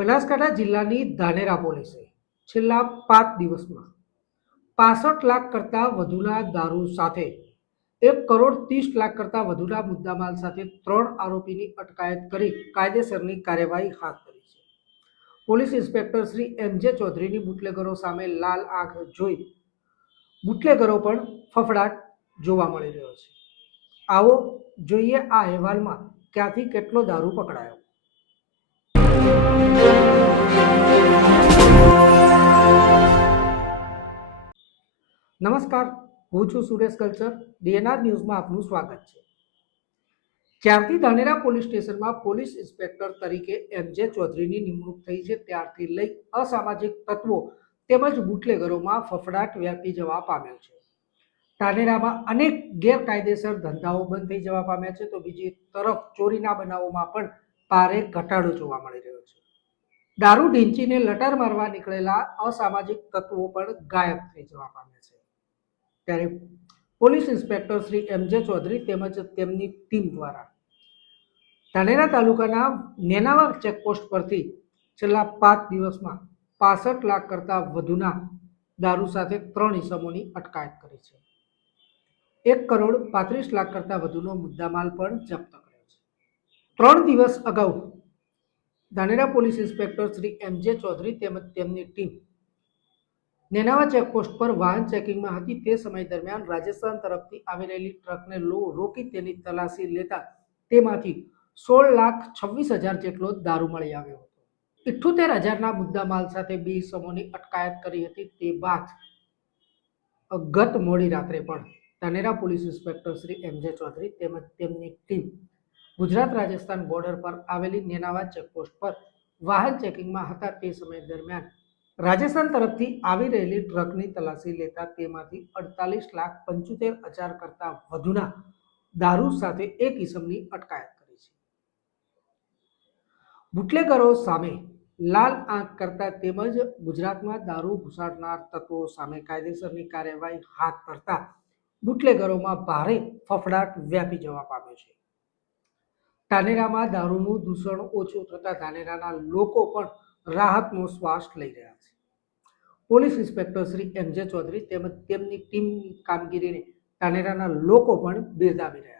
બનાસકાંઠા જિલ્લાની ધાનેરા પોલીસે છેલ્લા 5 દિવસમાં 65 લાખ કરતાં વધુના દારૂ સાથે 1,30,00,000 કરતાં વધુના મુદ્દામાલ સાથે 3 આરોપીની અટકાયત કરી કાયદેસરની કાર્યવાહી હાથ ધરી છે. Police inspector Shri M J. ચૌધરીની બુટલેગરો સામે લાલ આંખ જોઈ બુટલેગરો પણ ફફડાટ જોવા મળી રહ્યો છે. આવો જોઈએ આ અહેવાલમાં ક્યાંથી કેટલો દારૂ પકડાયો. નમસ્કાર, હું છું સુરેશ કલ્ચર. ડીએનઆર ન્યૂઝમાં આપનું સ્વાગત છે. જ્યારથી ધાનેરા પોલીસ સ્ટેશનમાં પોલીસ ઇન્સ્પેક્ટર તરીકે એમ.જે. ચૌધરીની નિમણૂક થઈ છે ત્યારથી લઈ અસામાજિક તત્વો તેમજ બુટલેગરોમાં ફફડાટ વ્યાપી જવા પામ્યો છે. ધાનેરામાં અનેક ગેરકાયદેસર ધંધાઓ બંધ થઈ જવા પામ્યા છે, તો બીજી તરફ ચોરીના બનાવોમાં પણ ભારે ઘટાડો જોવા મળી રહ્યો છે. દારૂ ઢીંચીને લટાર મારવા નીકળેલા અસામાજિક તત્વો પણ ગાયબ થઈ જવા પામ્યા છે. ત્યારે police inspector Shri M J. Chaudhary તેમજ તેમની ટીમ દ્વારા ધાનેરા તાલુકાના નેનાવા ચેકપોસ્ટ પરથી છેલ્લા 5 દિવસમાં 65 લાખ કરતાં વધુના દારૂ સાથે 3 ઇસમોની અટકાયત કરી છે. 1,35,00,000 કરતાં વધુનો મુદ્દામાલ પણ જપ્ત કર્યો છે. 3 દિવસ અગાઉ Dhanera police inspector Shri M J. Chaudhary તેમજ તેમની ટીમ નેનાવા ચેકપોસ્ટ પર વાહન ચેકિંગમાં હતી. તે સમય દરમિયાન રાજસ્થાન તરફથી આવી રહેલી ટ્રકને રોકી તેની તલાશી લેતા તેમાંથી 16,26,000 જેટલો દારૂ મળી આવ્યો હતો. 78,000ના મુદ્દામાલ સાથે 2 ઇસમોની અટકાયત કરી હતી. તે બાદ ગત મોડી રાત્રે પણ Dhanera police inspector Shri M J. Chaudhary તેમજ તેમની ટીમ ગુજરાત રાજસ્થાન બોર્ડર પર આવેલી નેનાવા ચેકપોસ્ટ પર વાહન ચેકિંગમાં હતા. તે સમય દરમિયાન રાજસ્થાન તરફથી આવી રહેલી ટ્રકની તલાશી લેતા તેમાંથી 48,75,000 કરતાં વધુના દારૂ સાથે 1 ઇસમની અટકાયત કરી છે. બુટલેગરો સામે લાલ આંખ કરતા તેમજ ગુજરાતમાં દારૂ ઘુસાડનાર તત્વો સામે કાયદેસરની કાર્યવાહી હાથ ધરતા બુટલેગરોમાં ભારે ફફડાટ વ્યાપી જવા પામ્યો છે. ધાનેરામાં દારૂનું દૂષણ ઓછું થતા ધાનેરાના લોકો પણ રાહતનો શ્વાસ લઈ રહ્યા છે. Police inspector Shri M J. Chaudhary તેમજ તેમની ટીમની કામગીરીને ધાનેરાના લોકો પણ બિરદાવી રહ્યા છે.